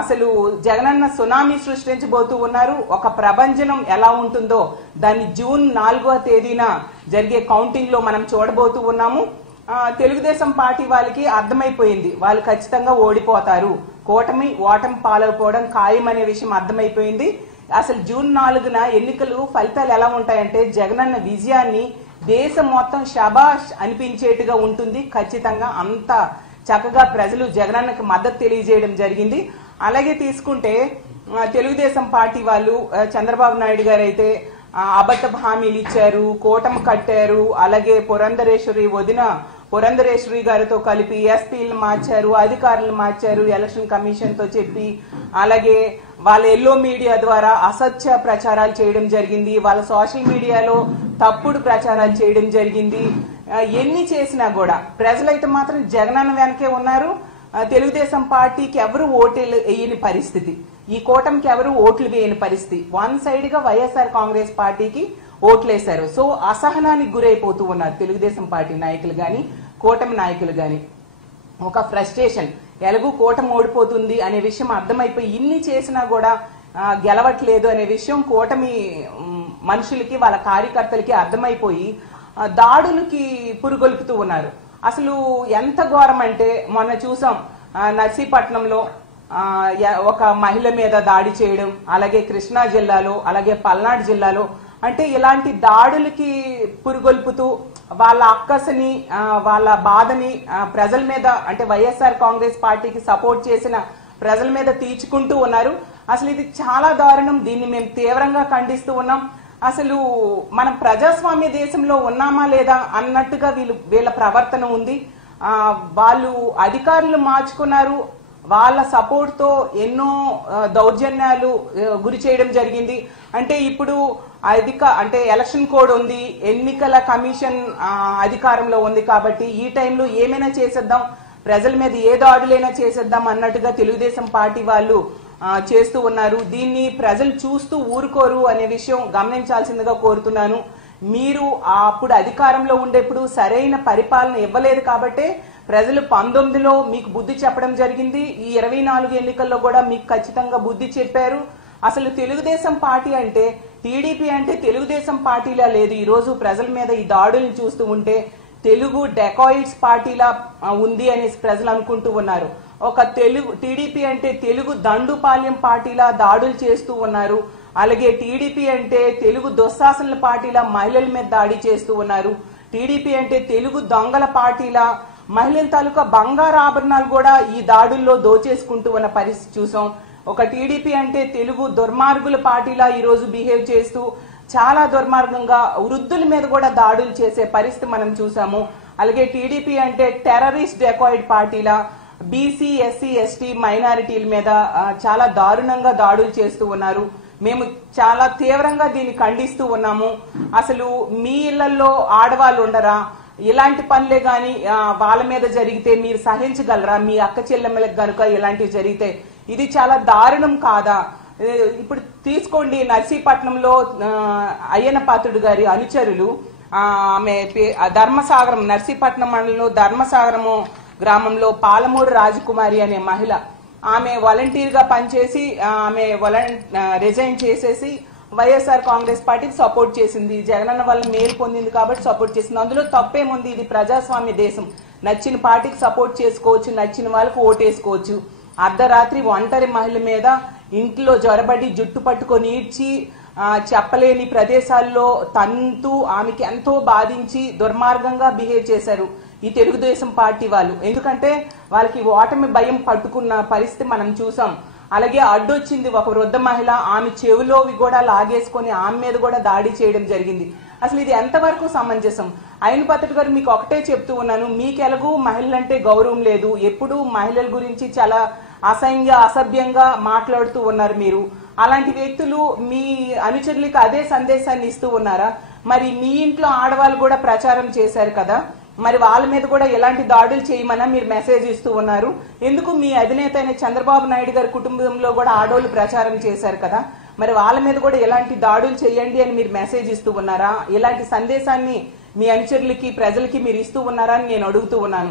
అసలు జగనన్న సునామీ సృష్టించబోతూ ఉన్నారు. ఒక ప్రభంజనం ఎలా ఉంటుందో దాన్ని జూన్ 4వ తేదీన జరిగే కౌంటింగ్ లో మనం చూడబోతూ ఉన్నాము. తెలుగుదేశం పార్టీ వాళ్ళకి అర్థమైపోయింది, వాళ్ళు ఖచ్చితంగా ఓడిపోతారు, కూటమి ఓటమి పాలైపోవడం ఖాయం అనే విషయం అర్థమైపోయింది. అసలు జూన్ 4న ఎన్నికలు ఫలితాలు ఎలా ఉంటాయంటే జగనన్న విజయాన్ని దేశం మొత్తం శబాష్ అనిపించేట్టుగా ఉంటుంది. ఖచ్చితంగా అంత చక్కగా ప్రజలు జగనన్నకు మద్దతు తెలియజేయడం జరిగింది. అలాగే తీసుకుంటే తెలుగుదేశం పార్టీ వాళ్ళు చంద్రబాబు నాయుడు గారు అయితే అబద్ధ హామీలు ఇచ్చారు, కూటమి కట్టారు. అలాగే పురంధరేశ్వరి గారితో కలిపి ఎస్పీలను మార్చారు, అధికారులను మార్చారు ఎలక్షన్ కమిషన్ తో చెప్పి. అలాగే వాళ్ళ ఎల్లో మీడియా ద్వారా అసత్య ప్రచారాలు చేయడం జరిగింది, వాళ్ళ సోషల్ మీడియాలో తప్పుడు ప్రచారాలు చేయడం జరిగింది. ఎన్ని చేసినా కూడా ప్రజలైతే మాత్రం జగనన్న వెనకే ఉన్నారు. తెలుగుదేశం పార్టీకి ఎవరు ఓట్లు వేయని పరిస్థితి, ఈ కూటమికి ఎవరు ఓట్లు వేయని పరిస్థితి. వన్ సైడ్ గా వైఎస్ఆర్ కాంగ్రెస్ పార్టీకి ఓట్లేశారు. సో అసహనానికి గురైపోతూ ఉన్నారు తెలుగుదేశం పార్టీ నాయకులు గాని కూటమి నాయకులు గాని. ఒక ఫ్రస్ట్రేషన్, ఎలాగూ కూటమి ఓడిపోతుంది అనే విషయం అర్థమైపోయి ఇన్ని చేసినా కూడా గెలవట్లేదు అనే విషయం కూటమి మనుషులకి వాళ్ళ కార్యకర్తలకి అర్థమైపోయి దాడులకి పురుగొల్పుతూ ఉన్నారు. అసలు ఎంత ఘోరం అంటే మొన్న చూసాం నర్సీపట్నంలో ఒక మహిళ మీద దాడి చేయడం, అలాగే కృష్ణా జిల్లాలో, అలాగే పల్నాడు జిల్లాలో. అంటే ఇలాంటి దాడులకి పురుగొల్పుతూ వాళ్ళ అక్కసని వాళ్ళ బాధని ప్రజల మీద, అంటే వైఎస్ఆర్ కాంగ్రెస్ పార్టీకి సపోర్ట్ చేసిన ప్రజల మీద తీర్చుకుంటూ ఉన్నారు. అసలు ఇది చాలా దారుణం, దీన్ని మేము తీవ్రంగా ఖండిస్తూ ఉన్నాం. అసలు మనం ప్రజాస్వామ్య దేశంలో ఉన్నామా లేదా అన్నట్టుగా వీళ్ళ ప్రవర్తన ఉంది. వాళ్ళు అధికారులు మార్చుకున్నారు, వాళ్ళ సపోర్ట్ తో ఎన్నో దౌర్జన్యాలు గురి చేయడం జరిగింది. అంటే ఇప్పుడు అంటే ఎలక్షన్ కోడ్ ఉంది, ఎన్నికల కమిషన్ అధికారంలో ఉంది కాబట్టి ఈ టైంలో ఏమైనా చేసేద్దాం, ప్రజల మీద ఏ దాడులైనా చేసేద్దాం అన్నట్టుగా తెలుగుదేశం పార్టీ వాళ్ళు చేస్తూ ఉన్నారు. దీన్ని ప్రజలు చూస్తూ ఊరుకోరు అనే విషయం గమనించాల్సిందిగా కోరుతున్నాను. మీరు అప్పుడు అధికారంలో ఉండేప్పుడు సరైన పరిపాలన ఇవ్వలేదు కాబట్టే ప్రజలు 19లో మీకు బుద్ధి చెప్పడం జరిగింది. ఈ 24 ఎన్నికల్లో కూడా మీకు ఖచ్చితంగా బుద్ధి చెప్పారు. అసలు తెలుగుదేశం పార్టీ అంటే, టీడీపీ అంటే తెలుగుదేశం పార్టీలా లేదు. ఈ రోజు ప్రజల మీద ఈ దాడులను చూస్తూ ఉంటే తెలుగు డెకాయిడ్స్ పార్టీలా ఉంది అనేసి ప్రజలు అనుకుంటూ ఉన్నారు. ఒక టీడీపీ అంటే తెలుగు దండుపాల్యం పార్టీలా దాడులు చేస్తూ ఉన్నారు. అలాగే టీడీపీ అంటే తెలుగు దుశ్శాసనల పార్టీలా మహిళల మీద దాడి చేస్తూ ఉన్నారు. టీడీపీ అంటే తెలుగు దొంగల పార్టీలా మహిళల తాలూకా బంగారు ఆభరణాలు కూడా ఈ దాడుల్లో దోచేసుకుంటూ ఉన్న పరిస్థితి చూసాం. ఒక టీడీపీ అంటే తెలుగు దుర్మార్గుల పార్టీలా ఈ రోజు బిహేవ్ చేస్తూ చాలా దుర్మార్గంగా వృద్ధుల మీద కూడా దాడులు చేసే పరిస్థితి మనం చూసాము. అలాగే టీడీపీ అంటే టెర్రరిస్ట్ డెకాయిడ్ పార్టీలా బీసీ, ఎస్సీ, ఎస్టీ మైనారిటీల మీద చాలా దారుణంగా దాడులు చేస్తూ ఉన్నారు. మేము చాలా తీవ్రంగా దీన్ని ఖండిస్తూ ఉన్నాము. అసలు మీ ఇళ్లలో ఆడవాళ్ళు ఉండరా? ఇలాంటి పనులే గాని వాళ్ళ మీద జరిగితే మీరు సహించగలరా? మీ అక్క చెల్లెమ్మలకు గనుక ఇలాంటివి జరిగితే ఇది చాలా దారుణం కాదా? ఇప్పుడు తీసుకోండి, నర్సీపట్నంలో అయ్యన్న పాత్రుడు గారి అనుచరులు ఆమె ధర్మసాగరం, నర్సీపట్నం మండలంలో ధర్మసాగరము గ్రామంలో పాలమూరు రాజకుమారి అనే మహిళ, ఆమె వాలంటీర్ గా పనిచేసి ఆమె రిజైన్ చేసేసి వైఎస్ఆర్ కాంగ్రెస్ పార్టీకి సపోర్ట్ చేసింది. జగనన్న వల్ల మేలు పొందింది కాబట్టి సపోర్ట్ చేసింది. అందులో తప్పేముంది? ఇది ప్రజాస్వామ్య దేశం. నచ్చిన పార్టీకి సపోర్ట్ చేసుకోవచ్చు, నచ్చిన వాళ్ళకు ఓటేసుకోవచ్చు. అర్ధరాత్రి ఒంటరి మహిళ మీద ఇంట్లో జ్వరబడి జుట్టు పట్టుకొని ఈడ్చి చెప్పలేని ప్రదేశాల్లో తంతూ ఆమెకి ఎంతో బాధించి దుర్మార్గంగా బిహేవ్ చేశారు ఈ తెలుగుదేశం పార్టీ వాళ్ళు. ఎందుకంటే వాళ్ళకి ఓటమి భయం పట్టుకున్న పరిస్థితి మనం చూసాం. అలాగే అడ్డొచ్చింది ఒక వృద్ధ మహిళ, ఆమె చెవిలోవి కూడా లాగేసుకొని ఆమె మీద కూడా దాడి చేయడం జరిగింది. అసలు ఇది ఎంతవరకు సమంజసం? అయ్యన్న పాత్రుడు గారు, మీకు ఒకటే చెప్తూ ఉన్నాను, మీకెలాగూ మహిళలంటే గౌరవం లేదు, ఎప్పుడు మహిళల గురించి చాలా అసభ్యంగా మాట్లాడుతూ ఉన్నారు మీరు. అలాంటి వ్యక్తులు మీ అనుచరులకు అదే సందేశాన్ని ఇస్తూ ఉన్నారా? మరి మీ ఇంట్లో ఆడవాళ్ళు కూడా ప్రచారం చేశారు కదా, మరి వాళ్ళ మీద కూడా ఎలాంటి దాడులు చేయమన్నా మీరు మెసేజ్ ఇస్తూ ఉన్నారు. ఎందుకు మీ అధినేత అయిన చంద్రబాబు నాయుడు గారి కుటుంబంలో కూడా ఆడవాళ్ళు ప్రచారం చేశారు కదా, మరి వాళ్ళ మీద కూడా ఎలాంటి దాడులు చేయండి అని మీరు మెసేజ్ ఇస్తూ ఉన్నారా? ఎలాంటి సందేశాన్ని మీ అనుచరులకి ప్రజలకి మీరు ఇస్తూ ఉన్నారా అని నేను అడుగుతూ ఉన్నాను.